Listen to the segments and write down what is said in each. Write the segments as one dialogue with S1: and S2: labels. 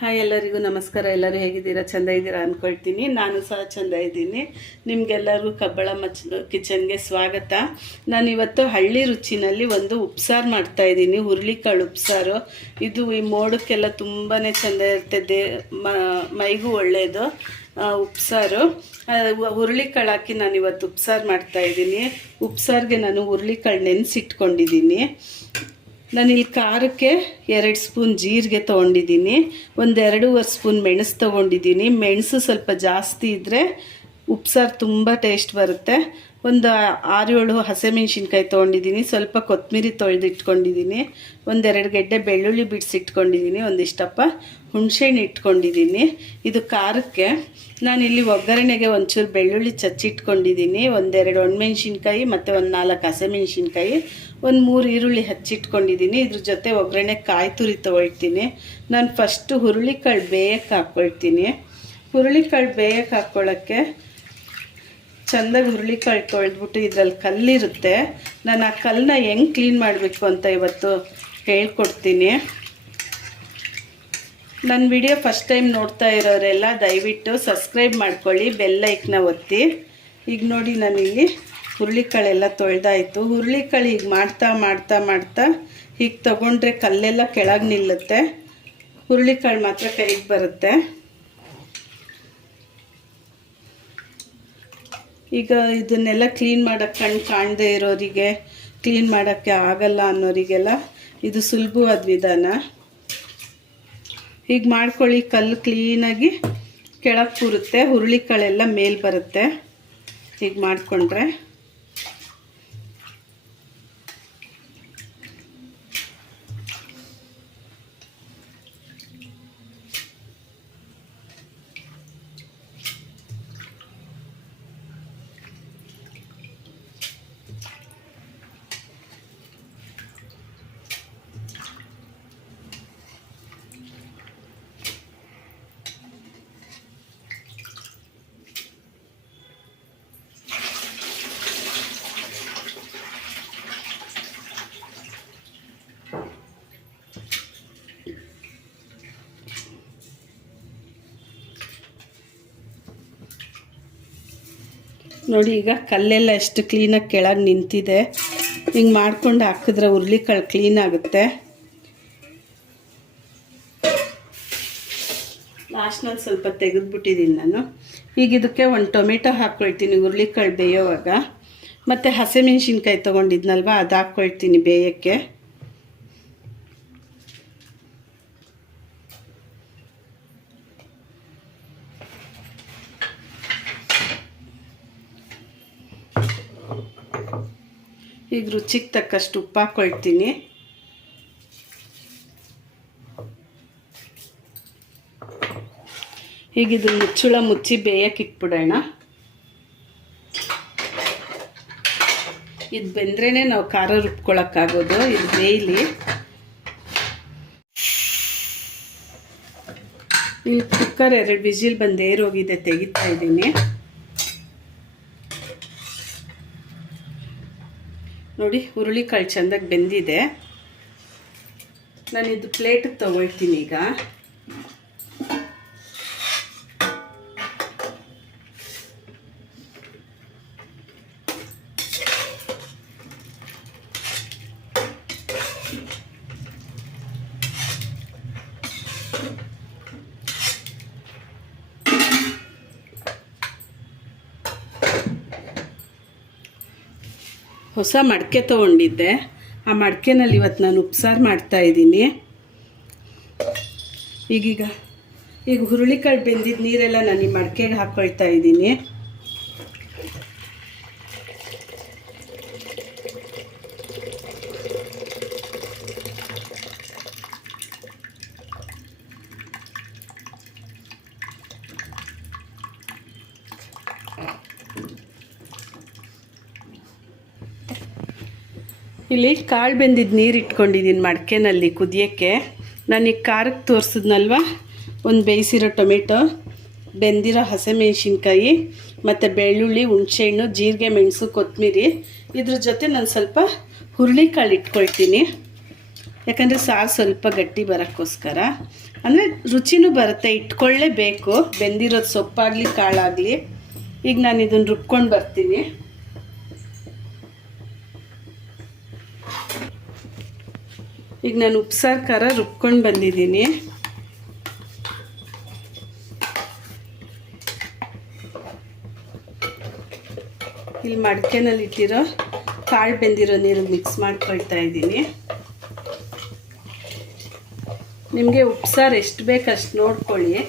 S1: Hi ಎಲ್ಲರಿಗೂ ನಮಸ್ಕಾರ. ಎಲ್ಲರೂ ಹೇಗಿದ್ದೀರಾ? ಚೆಂದ ಇದ್ದೀರಾ ಅಂದ್ಕೊಳ್ತೀನಿ ನಾನು ಸಹ ಚೆಂದ ಇದ್ದೀನಿ. ನಿಮಗೆಲ್ಲರಿಗೂ ಕಬ್ಬಳ ಮಚ್ ಕಿಚನ್ಗೆ ಸ್ವಾಗತ. ನಾನು ಇವತ್ತು ಹಳ್ಳಿ ರುಚಿನಲ್ಲಿ ಒಂದು ಉಪ್ಸಾರು ಮಾಡ್ತಾ ಇದ್ದೀನಿ. ಹುರುಳಿಕಾಳು ಉಪ್ಸಾರು. ಇದು ಈ ಮೋಡಕ್ಕೆಲ್ಲ ತುಂಬಾ ಚೆಂದ ಇರ್ತದೆ ಮೈಗೂ ಒಳ್ಳೆಯದು ಉಪ್ಸಾರು. ಹುರುಳಿಕಾಳು ಹಾಕಿ ನಾನು ಇವತ್ತು ಉಪ್ಸಾರು ಮಾಡ್ತಾ ಇದ್ದೀನಿ. ಉಪ್ಸಾರಿಗೆ ನಾನು ಹುರುಳಿಕಾಳು ನೆನೆಸಿಟ್ಕೊಂಡಿದ್ದೀನಿ. ನಾನು ಇಲ್ಲಿ ಖಾರಕ್ಕೆ ಎರಡು ಸ್ಪೂನ್ ಜೀರಿಗೆ ತೊಗೊಂಡಿದ್ದೀನಿ, ಒಂದು ಎರಡೂವರೆ ಸ್ಪೂನ್ ಮೆಣಸು ತೊಗೊಂಡಿದ್ದೀನಿ. ಮೆಣಸು ಸ್ವಲ್ಪ ಜಾಸ್ತಿ ಇದ್ದರೆ ಉಪ್ಸಾರು ತುಂಬ ಟೇಸ್ಟ್ ಬರುತ್ತೆ. ಒಂದು ಆರು ಏಳು ಹಸಿಮೆಣ್ಸಿನ್ಕಾಯಿ ತೊಗೊಂಡಿದ್ದೀನಿ, ಸ್ವಲ್ಪ ಕೊತ್ತಂಬರಿ ತೊಳೆದು ಇಟ್ಕೊಂಡಿದ್ದೀನಿ, ಒಂದೆರಡು ಗೆಡ್ಡೆ ಬೆಳ್ಳುಳ್ಳಿ ಬಿಡಿಸಿಟ್ಕೊಂಡಿದ್ದೀನಿ ಒಂದಿಷ್ಟಪ್ಪ ಹುಣಸೆಹಣ್ಣು ಇಟ್ಕೊಂಡಿದ್ದೀನಿ. ಇದು ಖಾರಕ್ಕೆ ನಾನಿಲ್ಲಿ ಒಗ್ಗರಣೆಗೆ ಒಂಚೂರು ಬೆಳ್ಳುಳ್ಳಿ ಚಚ್ಚಿಟ್ಕೊಂಡಿದ್ದೀನಿ ಒಂದೆರಡು ಒಣಮೆಣ್ಸಿನ್ಕಾಯಿ ಮತ್ತು ಒಂದು ನಾಲ್ಕು ಹಸಿಮೆಣ್ಸಿನ್ಕಾಯಿ ಒಂದು ಮೂರು ಈರುಳ್ಳಿ ಹಚ್ಚಿಟ್ಕೊಂಡಿದ್ದೀನಿ ಇದ್ರ ಜೊತೆ ಒಗ್ಗರಣೆ ಕಾಯಿ ತುರಿ ತೊಗೊಳ್ತೀನಿ. ನಾನು ಫಸ್ಟು ಹುರುಳಿಕಾಳು ಬೇಯಕ್ಕೆ ಹಾಕ್ಕೊಳ್ತೀನಿ. ಹುರುಳಿಕಾಳು ಬೇಯಕ್ಕೆ ಹಾಕ್ಕೊಳ್ಳೋಕ್ಕೆ ಚೆಂದಾಗಿ ಹುರುಳಿಕಾಳು ತೊಳೆದ್ಬಿಟ್ಟು ಇದರಲ್ಲಿ ಕಲ್ಲಿರುತ್ತೆ. ನಾನು ಆ ಕಲ್ಲನ್ನ ಹೆಂಗೆ ಕ್ಲೀನ್ ಮಾಡಬೇಕು ಅಂತ ಇವತ್ತು ಹೇಳ್ಕೊಡ್ತೀನಿ. ನನ್ನ ವಿಡಿಯೋ ಫಸ್ಟ್ ಟೈಮ್ ನೋಡ್ತಾ ಇರೋರೆಲ್ಲ ದಯವಿಟ್ಟು ಸಬ್ಸ್ಕ್ರೈಬ್ ಮಾಡ್ಕೊಳ್ಳಿ ಬೆಲ್ಲೈಕ್ನ ಒತ್ತಿ. ಈಗ ನೋಡಿ ನಾನಿಲ್ಲಿ ಹುರುಳಿಕಾಳೆಲ್ಲ ತೊಳೆದಾಯಿತು. ಹುರುಳಿಕಾಳು ಈಗ ಮಾಡ್ತಾ ಮಾಡ್ತಾ ಮಾಡ್ತಾ ಹೀಗೆ ತೊಗೊಂಡ್ರೆ ಕಲ್ಲೆಲ್ಲ ಕೆಳಗೆ ನಿಲ್ಲುತ್ತೆ. ಹುರುಳಿಕಾಳು ಮಾತ್ರ ಕೈಗೆ ಬರುತ್ತೆ. ಈಗ ಇದನ್ನೆಲ್ಲ ಕ್ಲೀನ್ ಮಾಡೋಕ್ಕೆ ಕಣ್ಣು ಕಾಣದೇ ಇರೋರಿಗೆ ಕ್ಲೀನ್ ಮಾಡೋಕ್ಕೆ ಆಗಲ್ಲ ಅನ್ನೋರಿಗೆಲ್ಲ ಇದು ಸುಲಭವಾದ ವಿಧಾನ. ಹೀಗೆ ಮಾಡ್ಕೊಳ್ಳಿ, ಕಲ್ಲು ಕ್ಲೀನಾಗಿ ಕೆಳಗೆ ಕೂರುತ್ತೆ, ಹುರುಳಿಕಾಳೆಲ್ಲ ಮೇಲೆ ಬರುತ್ತೆ. ಹೀಗೆ ಮಾಡಿಕೊಂಡ್ರೆ ನೋಡಿ ಈಗ ಕಲ್ಲೆಲ್ಲ ಎಷ್ಟು ಕ್ಲೀನಾಗಿ ಕೆಳಗೆ ನಿಂತಿದೆ. ಹಿಂಗೆ ಮಾಡ್ಕೊಂಡು ಹಾಕಿದ್ರೆ ಹುರ್ಳಿಕಾಳು ಕ್ಲೀನ್ ಆಗುತ್ತೆ. ಲಾಸ್ಟ್ನಲ್ಲಿ ಸ್ವಲ್ಪ ತೆಗೆದ್ಬಿಟ್ಟಿದ್ದೀನಿ ನಾನು. ಈಗ ಇದಕ್ಕೆ ಒಂದು ಟೊಮೆಟೊ ಹಾಕ್ಕೊಳ್ತೀನಿ ಹುರ್ಳಿಕಾಳು ಬೇಯೋವಾಗ. ಮತ್ತು ಹಸಿಮೆಣ್ಸಿನ್ಕಾಯಿ ತೊಗೊಂಡಿದ್ನಲ್ವ, ಅದು ಹಾಕ್ಕೊಳ್ತೀನಿ ಬೇಯೋಕ್ಕೆ. ಈಗ ರುಚಿಗೆ ತಕ್ಕಷ್ಟು ಉಪ್ಪು ಹಾಕ್ಕೊಳ್ತೀನಿ ಈಗ ಇದು ಮುಚ್ಚುಳ ಮುಚ್ಚಿ ಬೇಯಕ್ಕೆ ಇಟ್ಬಿಡೋಣ. ಇದು ಬೆಂದ್ರೇ ನಾವು ಖಾರ ರುಬ್ಕೊಳಕ್ಕಾಗೋದು ಇದು ಬೇಯಲಿ. ಈ ಕುಕ್ಕರ್ ಎರಡು ವಿಜಿಲ್ ಬಂದು ಏರೋಗಿದೆ ತೆಗಿತಾ ಇದ್ದೀನಿ. ನೋಡಿ ಹುರುಳಿಕಾಳು ಚೆಂದಾಗಿ ಬೆಂದಿದೆ. ನಾನಿದು ಪ್ಲೇಟಿಗೆ ತಗೊಳ್ತೀನಿ ಈಗ. ಹೊಸ ಮಡಕೆ ತೊಗೊಂಡಿದ್ದೆ. ಆ ಮಡಕೆನಲ್ಲಿ ಇವತ್ತು ನಾನು ಉಪ್ಸಾರು ಮಾಡ್ತಾ ಇದ್ದೀನಿ. ಈಗೀಗ, ಈಗ ಹುರುಳಿಕಾಳು ಬೆಂದಿದ್ದ ನೀರೆಲ್ಲ ನಾನು ಈ ಮಡಕೆಗೆ ಹಾಕ್ಕೊಳ್ತಾ ಇದ್ದೀನಿ. ಇಲ್ಲಿ ಕಾಳು ಬೆಂದಿದ್ದು ನೀರು ಇಟ್ಕೊಂಡಿದ್ದೀನಿ ಮಡಕೆನಲ್ಲಿ ಕುದಿಯೋಕ್ಕೆ. ನಾನು ಖಾರಕ್ಕೆ ತೋರಿಸಿದ್ನಲ್ವ? ಒಂದು ಬೇಯಿಸಿರೋ ಟೊಮೆಟೊ, ಬೆಂದಿರೋ ಹಸಿಮೆಣ್ಸಿನ್ಕಾಯಿ, ಮತ್ತು ಬೆಳ್ಳುಳ್ಳಿ, ಹುಣಸೆಹಣ್ಣು, ಜೀರಿಗೆ, ಮೆಣಸು ಕೊತ್ತಂಬರಿ ಇದ್ರ ಜೊತೆ ನಾನು ಸ್ವಲ್ಪ ಹುರುಳಿಕಾಳು ಇಟ್ಕೊಳ್ತೀನಿ. ಯಾಕಂದರೆ ಸಾರು ಸ್ವಲ್ಪ ಗಟ್ಟಿ ಬರೋಕ್ಕೋಸ್ಕರ. ಅಂದರೆ ರುಚಿನೂ ಬರುತ್ತೆ ಇಟ್ಕೊಳ್ಳೇಬೇಕು ಬೆಂದಿರೋದು ಸೊಪ್ಪಾಗಲಿ, ಕಾಳಾಗಲಿ. ಈಗ ನಾನು ಇದನ್ನು ರುಬ್ಕೊಂಡು ಬರ್ತೀನಿ. ಈಗ ನಾನು ಉಪ್ಸಾರು ಖಾರ ರುಬ್ಕೊಂಡು ಬಂದಿದ್ದೀನಿ. ಇಲ್ಲಿ ಮಡಿಕೆನಲ್ಲಿ ಇಟ್ಟಿರೋ ಕಾಳು ಬೆಂದಿರೋ ನೀರು ಮಿಕ್ಸ್ ಮಾಡ್ಕೊಳ್ತಾ ಇದ್ದೀನಿ. ನಿಮಗೆ ಉಪ್ಸಾರು ಎಷ್ಟು ಬೇಕಷ್ಟು ನೋಡ್ಕೊಳ್ಳಿ.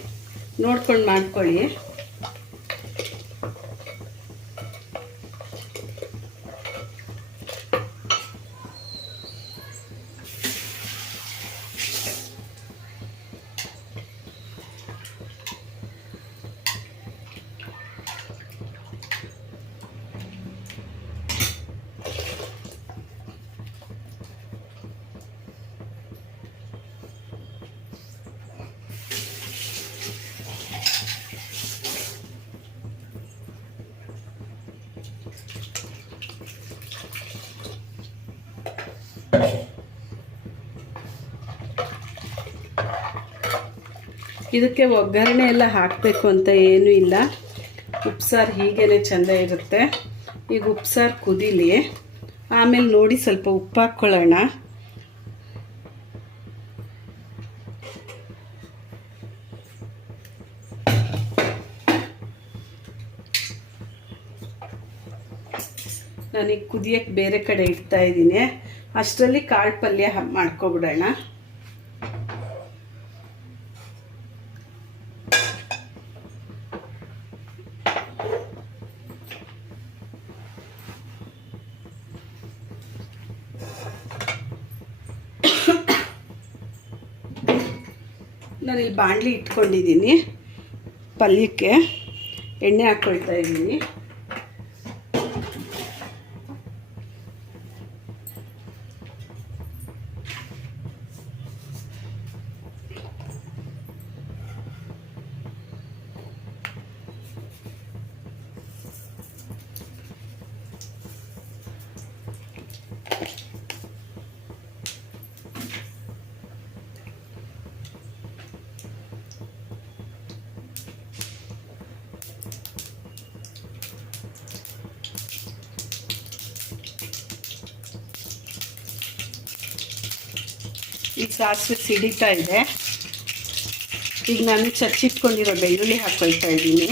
S1: ನೋಡ್ಕೊಂಡು ಮಾಡ್ಕೊಳ್ಳಿ. ಇದಕ್ಕೆ ಒಗ್ಗರಣೆ ಎಲ್ಲ ಹಾಕಬೇಕು ಅಂತ ಏನೂ ಇಲ್ಲ. ಉಪ್ಸಾರು ಹೀಗೇ ಚೆಂದ ಇರುತ್ತೆ. ಈಗ ಉಪ್ಸಾರು ಕುದೀಲಿ. ಆಮೇಲೆ ನೋಡಿ ಸ್ವಲ್ಪ ಉಪ್ಪು ಹಾಕ್ಕೊಳ್ಳೋಣ. ನಾನೀಗ ಕುದಿಯಕ್ಕೆ ಬೇರೆ ಕಡೆ ಇಡ್ತಾ ಇದ್ದೀನಿ. ಅಷ್ಟರಲ್ಲಿ ಕಾಳು ಪಲ್ಯ ಹ- ಮಾಡ್ಕೊಬಿಡೋಣ ಇಲ್ಲಿ ಬಾಣಲಿ ಇಟ್ಕೊಂಡಿದ್ದೀನಿ. ಪಲ್ಯಕ್ಕೆ ಎಣ್ಣೆ ಹಾಕ್ಕೊಳ್ತಾ ಇದ್ದೀನಿ. ಈಗ ಸಾಸಿವೆ ಸಿಡಿತಾ ಇದೆ. ಈಗ ನಾನು ಚಚ್ಚಿಟ್ಕೊಂಡಿರೋ ಬೆಳ್ಳುಳ್ಳಿ ಹಾಕೊಳ್ತಾ ಇದ್ದೀನಿ.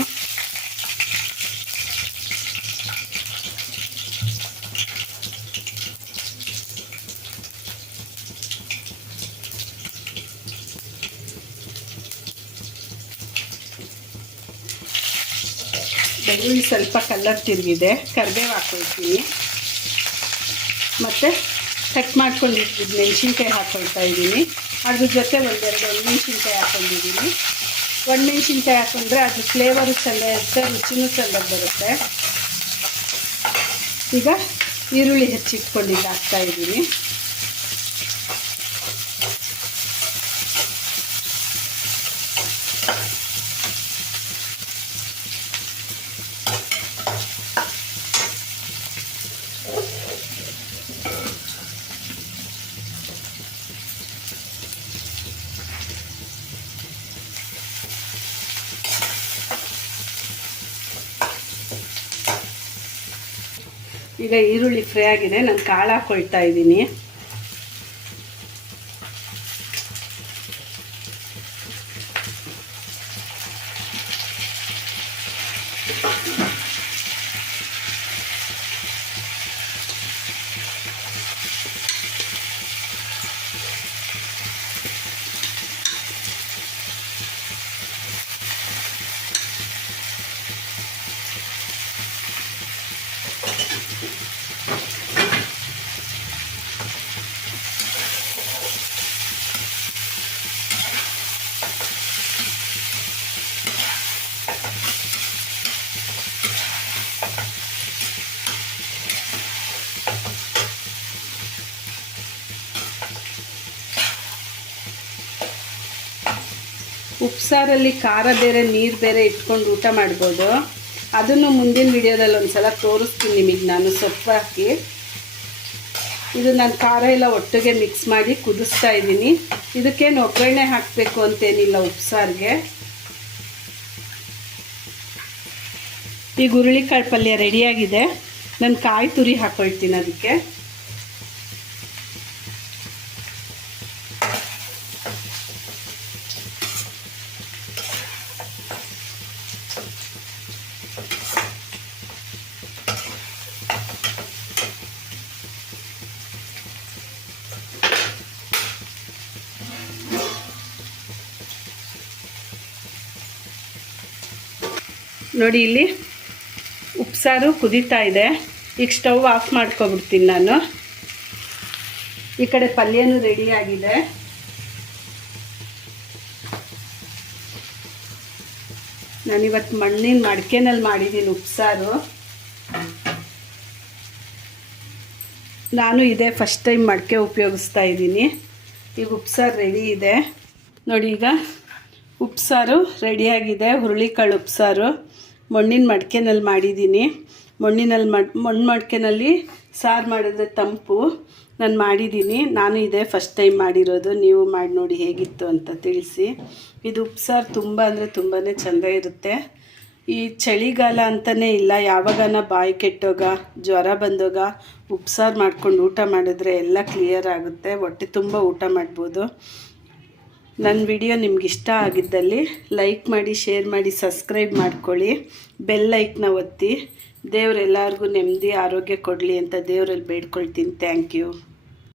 S1: ಬೆಳ್ಳುಳ್ಳಿ ಸ್ವಲ್ಪ ಕಲ್ಲರ್ ತಿರುಗಿದೆ. ಕರಿಬೇವು ಹಾಕೊಳ್ತೀನಿ. ಮತ್ತು ಕಟ್ ಮಾಡ್ಕೊಂಡಿಟ್ಟಿದ್ದು ಮೆಣಸಿನ್ಕಾಯಿ ಹಾಕ್ಕೊಳ್ತಾ ಇದ್ದೀನಿ. ಅದ್ರ ಜೊತೆ ಒಂದೆರಡು ಒಣಮೆಣ್ಸಿನ್ಕಾಯಿ ಹಾಕ್ಕೊಂಡಿದ್ದೀನಿ ಒಣಮೆಣ್ಸಿನ್ಕಾಯಿ ಹಾಕೊಂಡ್ರೆ ಅದು ಫ್ಲೇವರು ಚೆಂದ ಇರುತ್ತೆ, ರುಚಿನೂ ಚೆಂದ ಬರುತ್ತೆ. ಈಗ ಈರುಳ್ಳಿ ಹೆಚ್ಚಿಟ್ಕೊಂಡಿದ್ದು ಹಾಕ್ತಾ ಇದ್ದೀನಿ. ಈಗ ಈರುಳ್ಳಿ ಫ್ರೈ ಆಗಿದೆ. ನಾನು ಕಾಳು ಹಾಕೊಳ್ತಾ ಇದ್ದೀನಿ. ಉಪ್ಸಾರಲ್ಲಿ ಖಾರ ಬೇರೆ, ನೀರು ಬೇರೆ ಇಟ್ಕೊಂಡು ಊಟ ಮಾಡ್ಬೋದು. ಅದನ್ನು ಮುಂದಿನ ವಿಡಿಯೋದಲ್ಲಿ ಒಂದು ಸಲ ತೋರಿಸ್ತೀನಿ ನಿಮಗೆ ನಾನು ಸೊಪ್ಪು ಹಾಕಿ ಇದು ನಾನು ಖಾರ ಎಲ್ಲ ಒಟ್ಟಿಗೆ ಮಿಕ್ಸ್ ಮಾಡಿ ಕುದಿಸ್ತಾ ಇದ್ದೀನಿ. ಇದಕ್ಕೇನು ಒಗ್ಗರಣೆ ಹಾಕಬೇಕು ಅಂತೇನಿಲ್ಲ ಉಪ್ಸಾರಿಗೆ. ಈಗ ಹುರುಳಿಕಾಳು ಪಲ್ಯ ರೆಡಿಯಾಗಿದೆ ನಾನು ಕಾಯಿ ತುರಿ ಹಾಕೊಳ್ತೀನಿ ಅದಕ್ಕೆ. ನೋಡಿ ಇಲ್ಲಿ ಉಪ್ಸಾರು ಕುದೀತಾ ಇದೆ. ಈಗ ಸ್ಟವ್ ಆಫ್ ಮಾಡ್ಕೊಬಿಡ್ತೀನಿ ನಾನು. ಈ ಕಡೆ ಪಲ್ಯನೂ ರೆಡಿಯಾಗಿದೆ ನಾನಿವತ್ತು ಮಣ್ಣಿನ ಮಡಿಕೆನಲ್ಲಿ ಮಾಡಿದ್ದೀನಿ ಉಪ್ಸಾರು. ನಾನು ಇದೇ ಫಸ್ಟ್ ಟೈಮ್ ಮಡಿಕೆ ಉಪಯೋಗಿಸ್ತಾ ಇದ್ದೀನಿ. ಈಗ ಉಪ್ಸಾರು ರೆಡಿ ಇದೆ. ನೋಡಿ ಈಗ ಉಪ್ಸಾರು ರೆಡಿಯಾಗಿದೆ ಹುರುಳಿಕಾಳು ಉಪ್ಸಾರು. ಮಣ್ಣಿನ ಮಡಿಕೆನಲ್ಲಿ ಮಾಡಿದ್ದೀನಿ. ಮಣ್ಣಿನಲ್ಲಿ ಮಡ್, ಮಣ್ಣು ಮಡಿಕೆನಲ್ಲಿ ಸಾರು ಮಾಡಿದ್ರೆ ತಂಪು. ನಾನು ಮಾಡಿದ್ದೀನಿ. ನಾನು ಇದೇ ಫಸ್ಟ್ ಟೈಮ್ ಮಾಡಿರೋದು. ನೀವು ಮಾಡಿ ನೋಡಿ ಹೇಗಿತ್ತು ಅಂತ ತಿಳಿಸಿ. ಇದು ಉಪ್ಸಾರು ತುಂಬ ಅಂದರೆ ತುಂಬಾ ಚೆಂದ ಇರುತ್ತೆ. ಈ ಚಳಿಗಾಲ ಅಂತಲೇ ಇಲ್ಲ. ಯಾವಾಗನ ಬಾಯಿ ಕೆಟ್ಟೋಗ, ಜ್ವರ ಬಂದೋಗ ಉಪ್ಸಾರು ಮಾಡ್ಕೊಂಡು ಊಟ ಮಾಡಿದ್ರೆ ಎಲ್ಲ ಕ್ಲಿಯರ್ ಆಗುತ್ತೆ. ಹೊಟ್ಟೆ ತುಂಬ ಊಟ ಮಾಡ್ಬೋದು. ನನ್ನ ವಿಡಿಯೋ ನಿಮ್ಗೆ ಇಷ್ಟ ಆಗಿದ್ದಲ್ಲಿ ಲೈಕ್ ಮಾಡಿ, ಶೇರ್ ಮಾಡಿ, ಸಬ್ಸ್ಕ್ರೈಬ್ ಮಾಡ್ಕೊಳ್ಳಿ. ಬೆಲ್ ಲೈಕ್ನ ಒತ್ತಿ. ದೇವರೆಲ್ಲರಿಗೂ ನೆಮ್ಮದಿ, ಆರೋಗ್ಯ ಕೊಡಲಿ ಅಂತ ದೇವರಲ್ಲಿ ಬೇಡ್ಕೊಳ್ತೀನಿ. Thank you.